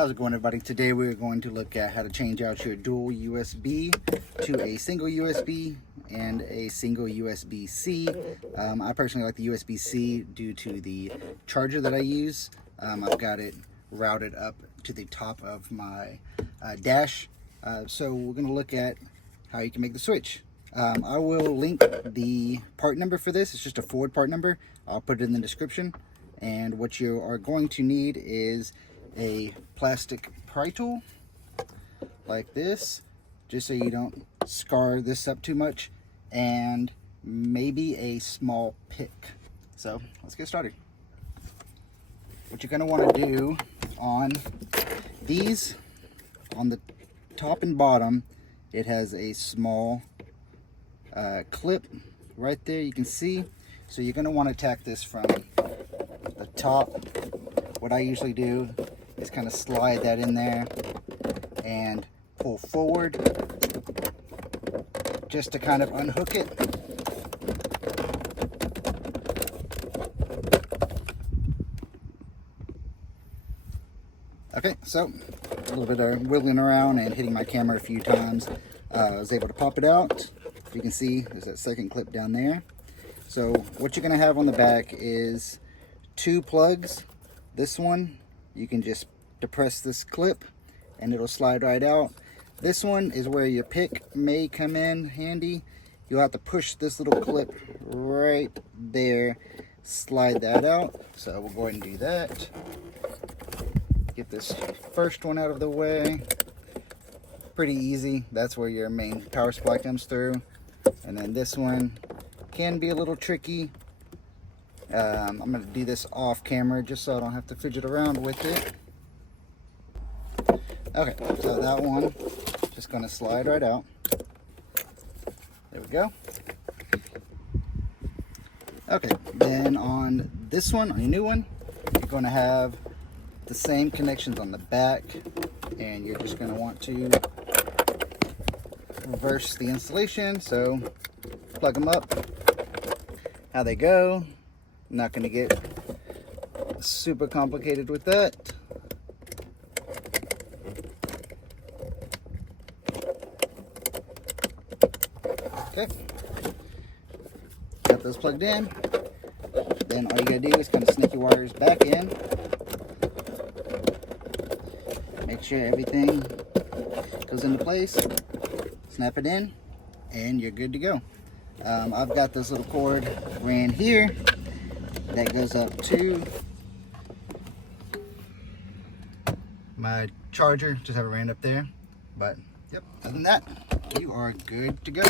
How's it going, everybody? Today we're going to look at how to change out your dual USB to a single USB and a single USB-C. I personally like the USB-C due to the charger that I use. I've got it routed up to the top of my dash. So we're going to look at how you can make the switch. I will link the part number for this. It's just a Ford part number. I'll put it in the description. And what you are going to need is a plastic pry tool like this, just so you don't scar this up too much, and maybe a small pick. So let's get started. What you're going to want to do on these, on the top and bottom, it has a small clip right there, you can see. So you're going to want to tack this from the top. What I usually do is kind of slide that in there and pull forward just to kind of unhook it. Okay, so a little bit of wiggling around and hitting my camera a few times. I was able to pop it out. You can see there's that second clip down there. So what you're going to have on the back is two plugs. This one, you can just depress this clip and it'll slide right out. This one is where your pick may come in handy. You'll have to push this little clip right there, slide that out. So we'll go ahead and do that. Get this first one out of the way. Pretty easy. That's where your main power supply comes through. And then this one can be a little tricky. I'm going to do this off camera just so I don't have to fidget around with it. Okay, so that one just going to slide right out. There we go. Okay, then on this one, on your new one, you're going to have the same connections on the back, and you're just going to want to reverse the installation. So plug them up. How they go. I'm not going to get super complicated with that. Okay. Got those plugged in. Then all you got to do is kind of snake your wires back in. Make sure everything goes into place. Snap it in, and you're good to go. I've got this little cord ran here that goes up to my charger. Just have it ran up there. But yep, other than that, you are good to go.